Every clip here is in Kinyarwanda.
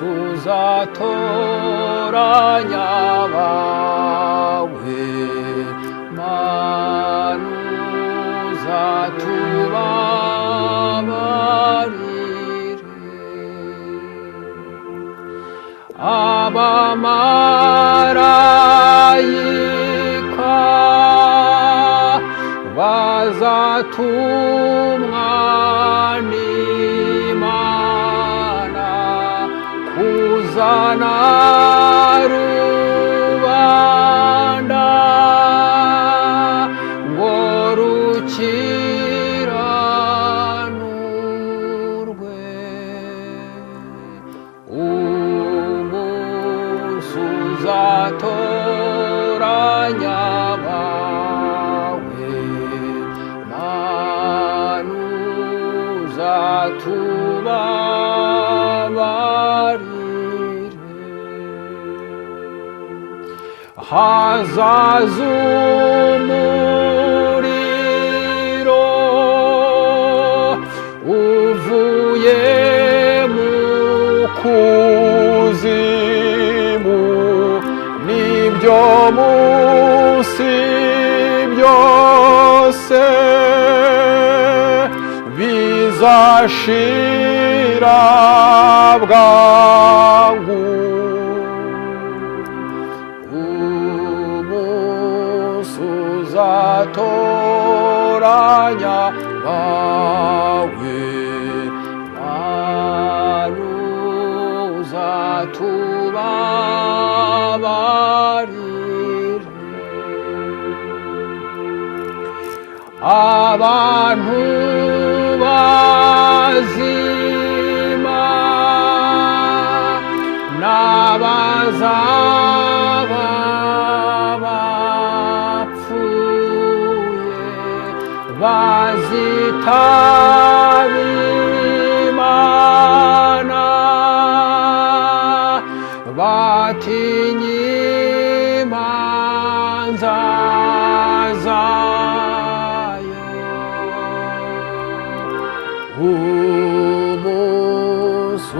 uzatoranya abawe, Mana uzatubabarire. Abamarayika bazatumwa n'Imana kuzana rubanda ngo rukiranurwe. Umunsi uzatoranya abawe, Mana uzatubabarire. Hazaza umuriro uvuye mu kuzimu, n'ibyo munsi byose bizashira bwangu. Umunsi uzatoranya abawe, Mana uzatubabarire. Abantu bazima n'abazaba bapfuye bazitaba Imana, batinye imanza zayo. Umunsi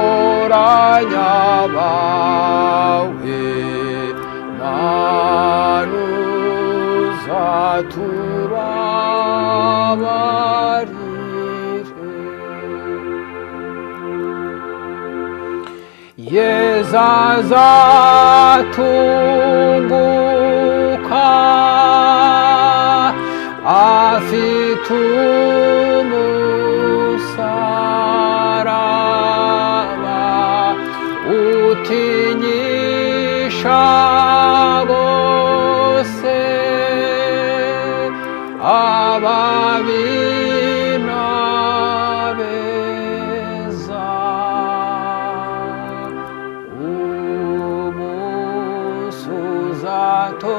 uzatoranya abawe, Mana uzatubabarire. Yesu azatunguka afite umusaraba utinyisha bose, ababi n'abeza. Umunsi uzatoranya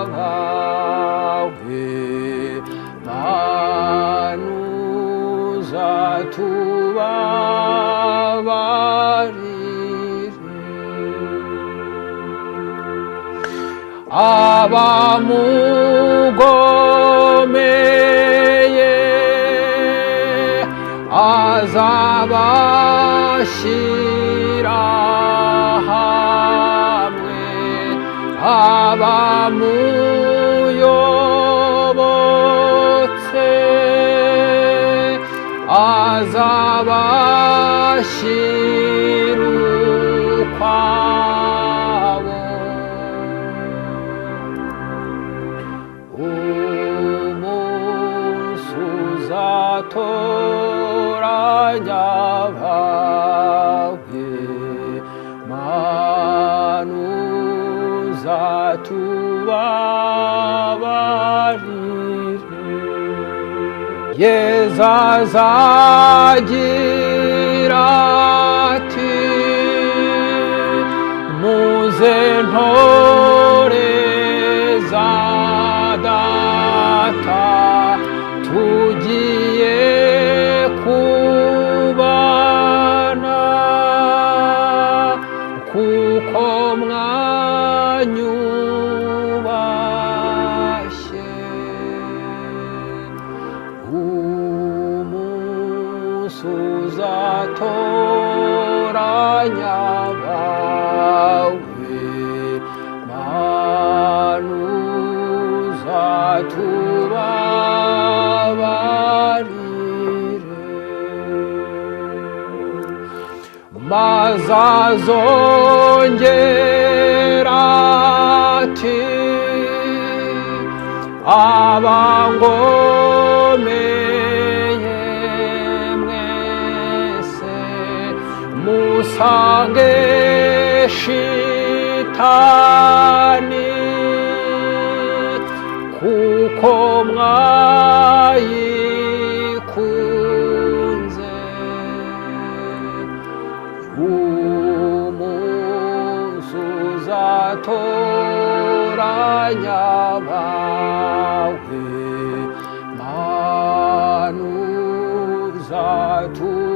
abawe, Mana uzatubabarire. Abamugomeye azabashyira hamwe, abamuyobotse azabashyira ukwabo. Umunsi uzatoranya abawe, Mana uzatubabarire. Yesu azagira ati, muze ntore za data, tugiye kubana, kuko mwanyubashye. Umunsi umunsi uzatoranya abawe, Mana uzatubabarire. Maze azongera ati, abangomeye mwese musange shitani, kuko mwayikunze. Umunsi uzatoranya abawe, Mana uzatubabarire.